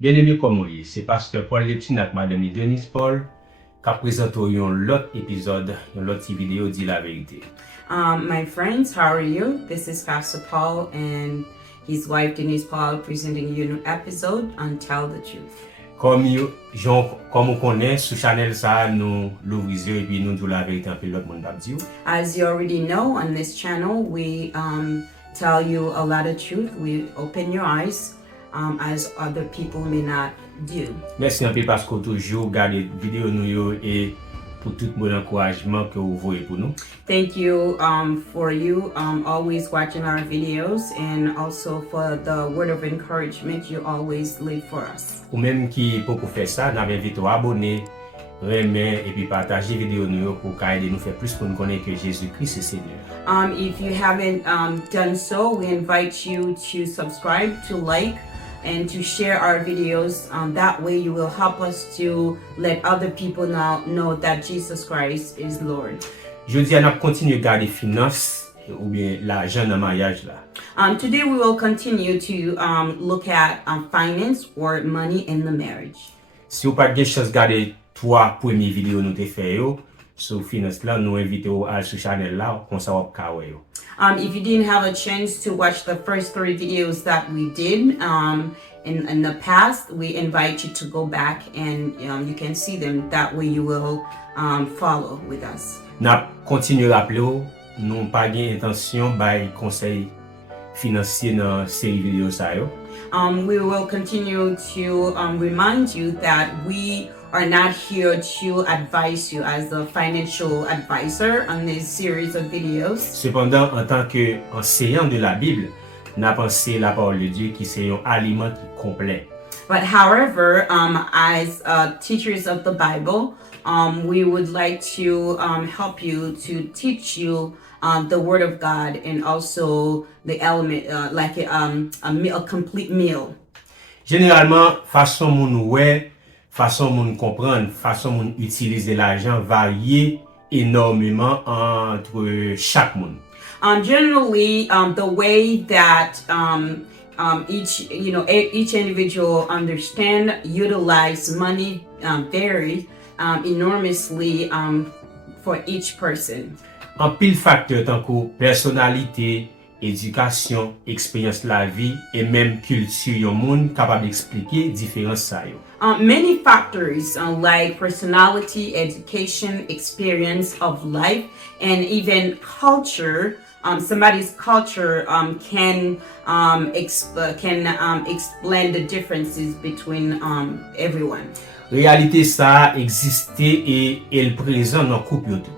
Bien-aimé comme oui, c'est pasteur Paul Leptin avec madame Denise Paul qui présente l'autre épisode, l'autre vidéo dit la vérité. My friends, how are you? This is Pastor Paul and his wife Denise Paul presenting you a new episode on Tell the Truth. Comme on connaît, sur channel ça, nous l'ouvrir et puis nous disons la vérité un peu l'autre monde dit. As you already know, on this channel, we tell you a lot of truth. We open your eyes as other people may not do. Merci un peu parce que toujours regardez vidéo nous et pour tout bon encouragement que vous voyez pour nous. Thank you for you always watching our videos and also for the word of encouragement you always leave for us. Ou même qui pour faire ça, nous invite à abonner, remettre et puis partager vidéo nous pour aider nous faire plus pour nous connaître que Jésus-Christ est Seigneur. If you haven't done so, we invite you to subscribe, to like, and to share our videos. That way you will help us to let other people know that Jesus Christ is Lord. Je dis à nous continuer à garder finances ou bien l'argent dans le mariage là. Today we will continue to look at finance or money in the marriage. Si vous n'avez pas de chance de garder 3 premières vidéos nous te fait sur finance là, nous invitons à sur channel là comme ça vous pouvez yo. If you didn't have a chance to watch the first 3 videos that we did in the past, we invite you to go back and you can see them. That way you will follow with us. N'a continuer à rappeler nous pas gain intention bail conseil financier dans série vidéo ça yo. We will continue to remind you that we are not here to advise you as a financial advisor on this series of videos. Cependant, en tant qu'enseignant de la Bible, n'a pensé la parole de Dieu qui c'est un aliment complet. But however, as teachers of the Bible, we would like to help you to teach you the Word of God and also the element like a complete meal. Généralement, façon façon moun comprendre, façon moun utiliser l'argent varie énormément entre chaque monde. Generally, the way that each individual utilize money varies enormously for each person. En pile facteur tant que personnalité, éducation, expérience de la vie et même culture yon moun capable d'expliquer différence ça yo. Many factors like personality, education, experience of life, and even culture. Somebody's culture can explain the differences between everyone. Réalité ça existe et elle présent dans couple tout.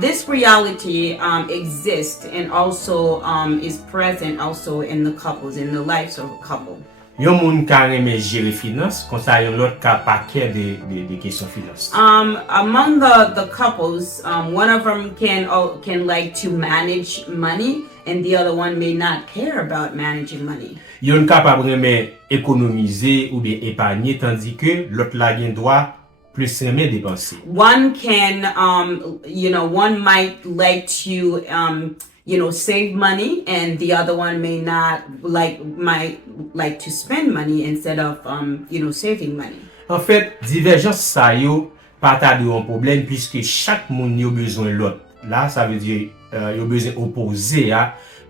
This reality exists and also is present also in the couples, in the lives of a couple. Yon moun ka reme gérer finance, comme ça yon l'autre ka paquet de questions finance. Among the couples, one of them can like to manage money and the other one may not care about managing money. Yon capable reme économiser ou bien épargner tandis que l'autre la gen droit plus reme dépenser. One can one might like to save money and the other one might like to spend money instead of saving money. En fait, divergence ça yo pas tardé un problème puisque chaque monde yo besoin l'autre. Là, ça veut dire yo besoin opposé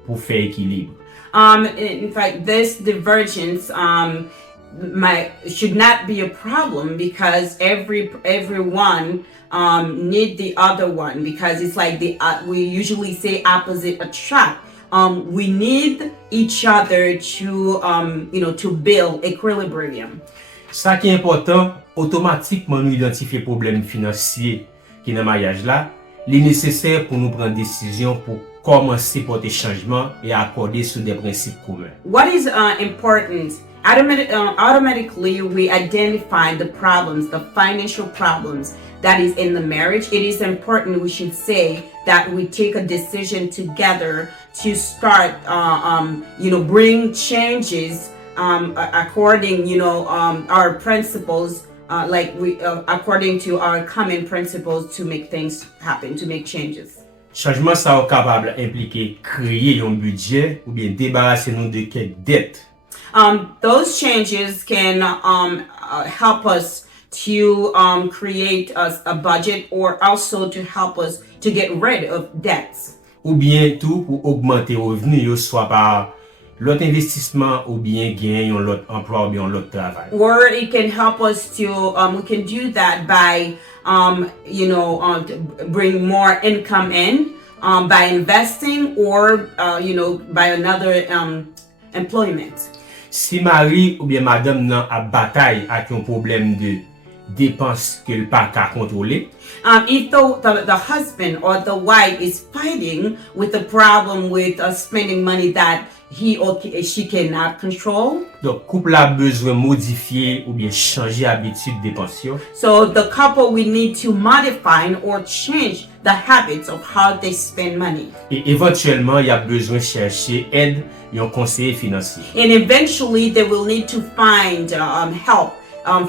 pour faire équilibre. In fact, this divergence should not be a problem because everyone need the other one, because it's like we usually say opposite attract. We need each other to build equilibrium. Ça qui est important, automatiquement nous identifier problème financier qui dans mariage là, il est nécessaire pour nous prendre décision pour commencer porter changement et accorder sur des principes communs. What is important? Automatically we identify the problems, the financial problems that is in the marriage. It is important, we should say, that we take a decision together to start bring changes according our principles, according to our common principles, to make things happen, to make changes. Changement ça est capable impliquer créer un budget ou bien débarrasser nous de quelques dettes. Those changes can help us to create a budget, or also to help us to get rid of debts. Ou bien tout pour augmenter revenu yo, soit par l'autre investissement ou bien gagner un l'autre emploi ou bien un l'autre travail. Or it can help us to we can do that by to bring more income in by investing, or by another employment. Si mari ou bien madame nan a bataille avec un problème de dépenses que le pas qu'à contrôler, if the husband or the wife is fighting with the problem with spending money that he or she cannot control, donc couple a besoin modifier ou bien changer habitude dépenses. So the couple will need to modify or change the habits of how they spend money. Et éventuellement, il y a besoin chercher aide et un conseiller financier. And eventually they will need to find help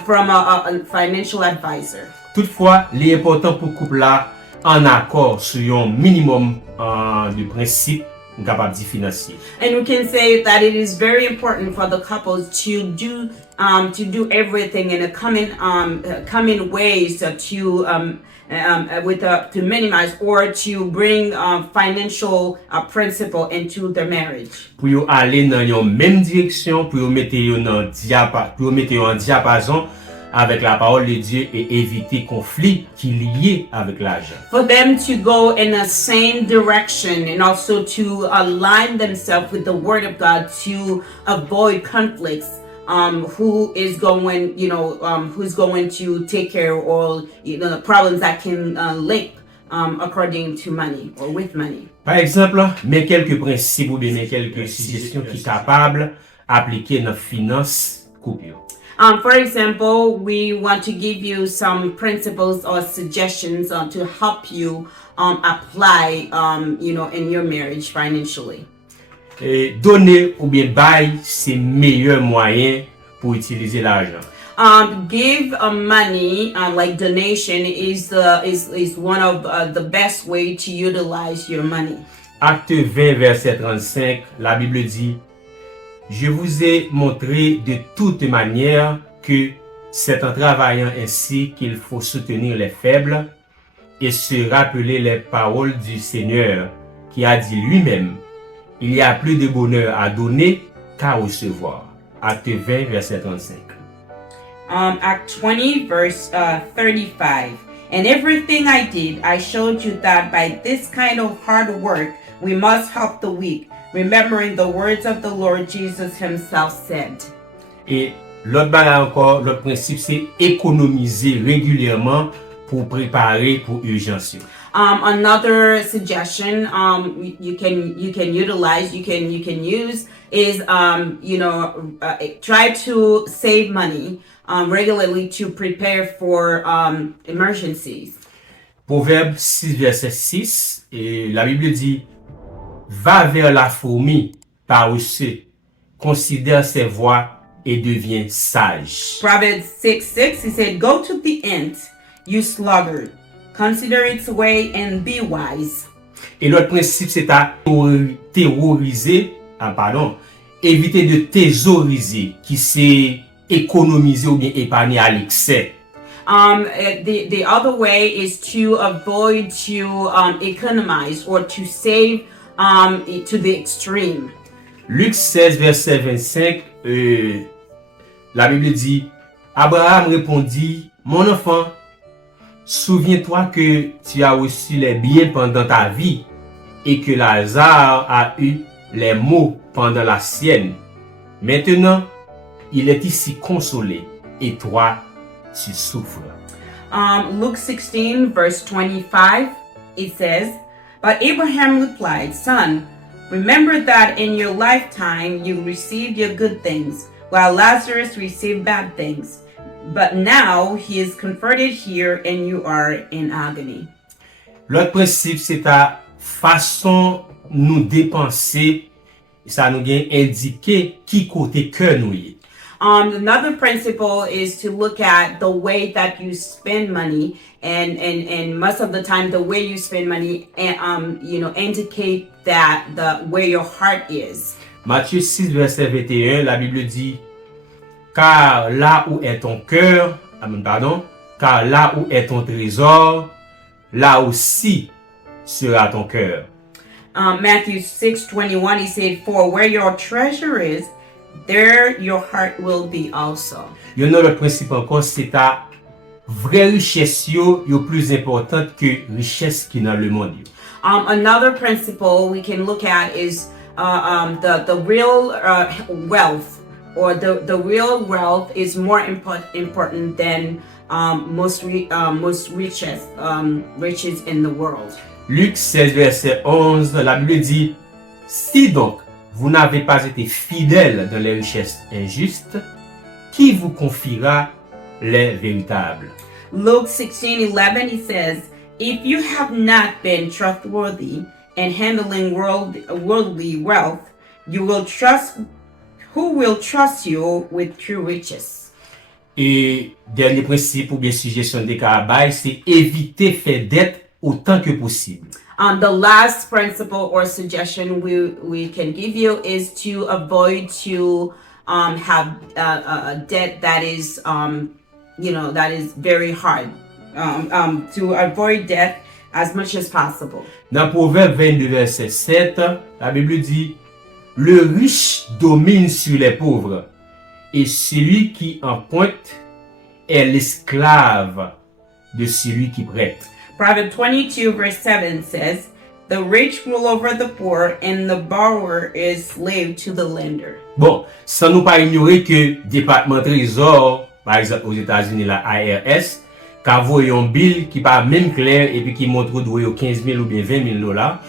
from a financial advisor. Toutefois, l'important pour couple là en accord sur un minimum de principes capable de financier. And we can say that it is very important for the couples to do everything in a common ways to minimize or to bring financial principle into their marriage. Pour yo aller dans une même direction, pour yo mettre yo en diapason avec la parole de Dieu et éviter conflit qui lié avec l'argent. For them to go in the same direction and also to align themselves with the Word of God to avoid conflicts. Who's going to take care of all the problems that can link according to money or with money. Par exemple, mais quelques principes ou bien quelques suggestions qui capables appliquer dans finance couple. For example, we want to give you some principles or suggestions to help you apply, in your marriage financially. Et donner ou bien bail, c'est meilleur moyen pour utiliser l'argent. Give money, like donation, is one of the best way to utilize your money. Acte 20, verset 35, la Bible dit: Je vous ai montré de toute manière que c'est en travaillant ainsi qu'il faut soutenir les faibles et se rappeler les paroles du Seigneur qui a dit lui-même: Il y a plus de bonheur à donner qu'à recevoir. Acte 20, verset 35. Act 20, verse 35. And everything I did, I showed you that by this kind of hard work, we must help the weak, remembering the words of the Lord Jesus himself said. Et l'autre bagage encore, l'autre principe, c'est économiser régulièrement pour préparer pour urgence. Another suggestion you can use is try to save money regularly to prepare for emergencies. Proverbe 6, verset 6, et la Bible dit: Va vers la fourmi paresseux, considère ses voies et deviens sage. Proverbs 6:6, he said, Go to the ant, you sluggard, consider its way and be wise. Et l'autre principe, c'est à éviter de thésauriser, qui c'est économiser ou bien épargner à l'excès. The other way is to avoid to economize or to save to the extreme. Luc 16, verset 25, la Bible dit: Abraham répondit: Mon enfant, souviens-toi que tu as reçu les biens pendant ta vie et que Lazare a eu les maux pendant la sienne. Maintenant, il est ici consolé et toi, tu souffres. Luke 16, verse 25, it says, But Abraham replied, Son, remember that in your lifetime you received your good things, while Lazarus received bad things. But now he is comforted here and you are in agony. L'autre principe, c'est ta façon nous dépenser, ça nous vient indiquer qui côté cœur nous est. Another principle is to look at the way that you spend money, and most of the time the way you spend money indicate that where your heart is. Matthieu 6, verset 21, la Bible dit, car là où est ton cœur, car là où est ton trésor, là aussi sera ton cœur. Matthew 6:21, he said, for where your treasure is, there your heart will be also. Yon nan le principe encore, c'est ta vraie richesse yo plus importante que richesse qui dans le monde yo. Another principle we can look at is the real wealth, or the real wealth is more important than most riches in the world. Luc 16, verset 11, la Bible dit, si donc vous n'avez pas été fidèles dans les richesses injustes, qui vous confiera les véritables? Luke 16:11, he says, if you have not been trustworthy in handling worldly wealth, who will trust you with true riches? Et dernier principe ou bien suggestion de Carabaye, c'est éviter faire dette autant que possible. The last principle or suggestion we can give you is to avoid to have a debt that is that is very hard. To avoid debt as much as possible. Dans Proverbe 22, verset 7, la Bible dit, le riche domine sur les pauvres, et celui qui emprunte est l'esclave de celui qui prête. Proverbs 22 verse 7 says, the rich rule over the poor and the borrower is slave to the lender. Bon, sans nous pas ignorer que département trésor, par exemple aux États-Unis la IRS, qu'a voyé un bill qui pas même clair et puis qui montre de 15 000 ou bien 20 000 dollars.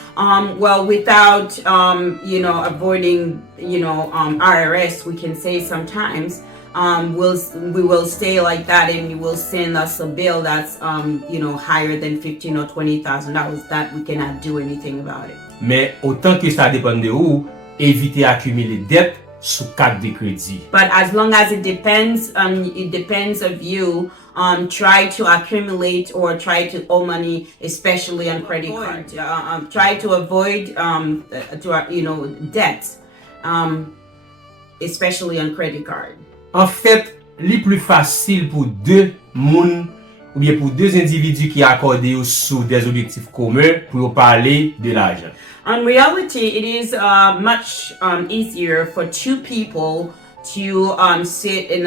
Well, without avoiding IRS, we can say sometimes we will stay like that, and you will send us a bill that's higher than $15,000 or $20,000 that we cannot do anything about it. Mais autant que ça dépend de vous, évitez accumuler dette sous carte de crédit. But as long as it depends of you, try to accumulate or try to owe money, especially on credit card. Try to avoid debt, especially on credit card. En fait, le plus facile pour deux moun ou bien pour deux individus qui accordent sous des objectifs communs pour parler de l'argent. In reality, it is much easier for two people to sit in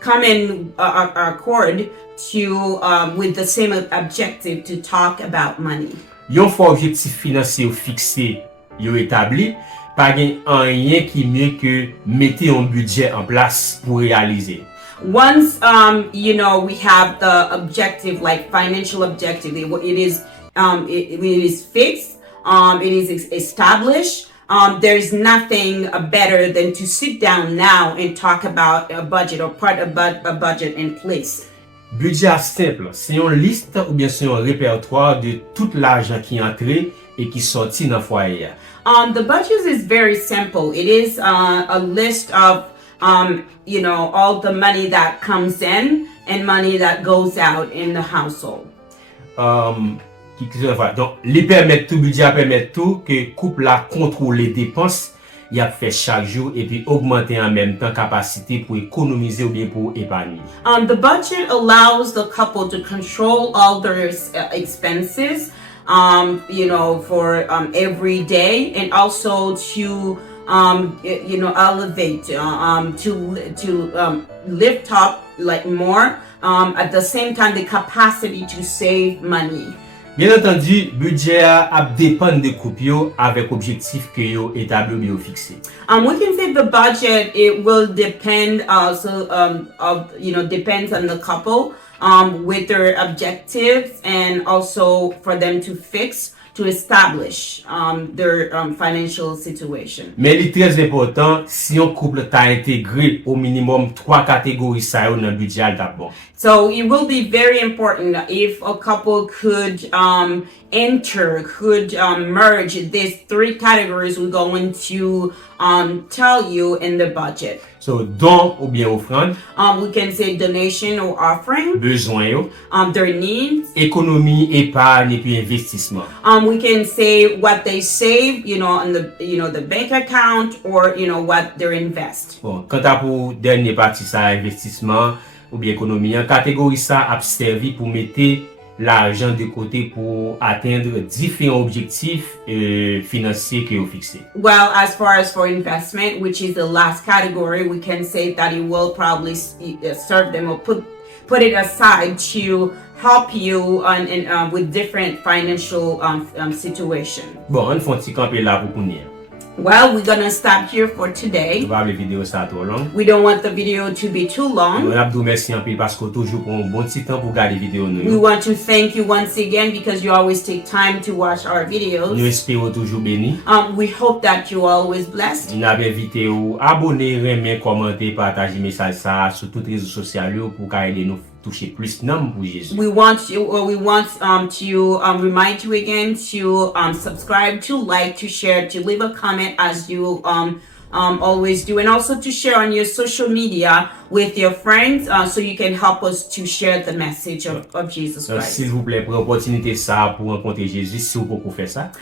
common accord to with the same objective to talk about money. Yon fois objectif financier fixé, yo établi, pas rien qui mieux que mettre un budget en place pour réaliser. Once we have the objective, like financial objective, it is fixed, it is established. There is nothing better than to sit down now and talk about a budget or put a budget in place. Budget simple, c'est une liste ou bien c'est un répertoire de tout l'argent qui entre et qui sortit dans foyer. The budget is very simple. It is a list of all the money that comes in and money that goes out in the household. Donc, les permettre tout budget permettre tout que couple la contrôle les dépenses, il a fait chaque jour et puis augmenter en même temps capacité pour économiser ou bien pour épargner. The budget allows the couple to control all their expenses, for every day, and also to elevate, to lift up like more. At the same time, the capacity to save money. Bien entendu, budget a dépend de couple yo avec objectif que yo établi ou bien fixé. We can say the budget, it will depend also depends on the couple with their objectives, and also for them to establish their financial situation. Mais il est très important si un couple t'a intégré au minimum 3 catégories ça dans le budget d'abord. So it will be very important if a couple could merge these three categories we're going to tell you in the budget. So, don ou bien offrande, We can say donation or offering, besoin yo, their needs. économie, épargne et puis investissement. We can say what they save, on the bank account, or what they invest. Bon, quant à pour dernier partie ça, investissement ou bien économie, en catégorie ça a servi pour mettre l'argent de côté pour atteindre différents objectifs financiers qui ont fixés. Well, as far as for investment, which is the last category, we can say that it will probably serve them or put it aside to help you with different financial situation. Bon, on fait un petit camper là pour connaître. Well, we're gonna stop here for today. On va la vidéo ça trop long. We don't want the video to be too long. On a vous merci un peu parce que toujours pour un bon petit temps pour regarder vidéo We nous. want to thank you once again because you always take time to watch our Nous videos. espérons toujours béni. We hope that you're always blessed. Nous avons invité vous abonner, aimer, commenter, partager message ça sur toutes les réseaux sociaux pour aider nous toucher plus d'âmes pour Jésus. We want to remind you again to subscribe, to like, to share, to leave a comment as you always do, and also to share on your social media with your friends so you can help us to share the message of Jesus Donc, Christ. s'il vous plaît, prenez l'opportunité ça pour rencontrer Jésus si vous pouvez faire ça.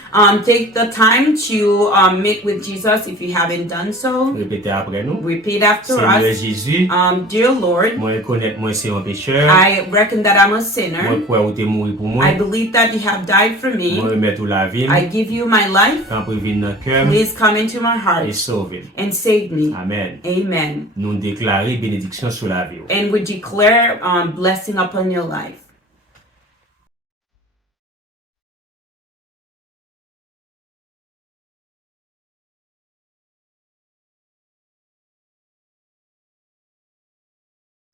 Take the time to meet with Jesus if you haven't done so. Répétez après nous. Repeat after Seigneur us. Jésus, Dear Lord, moi reconnaître moi c'est un pécheur. I reckon that I'm a Moi sinner. crois que tu es mort pour moi. I believe that you have died for Moi me. remettre la vie. I give you my life. Quand prévenir dans le cœur Please come into my et heart sauver. and save me. Amen. Amen. Nous déclarer bénédiction sur la vie. And we declare blessing upon your life.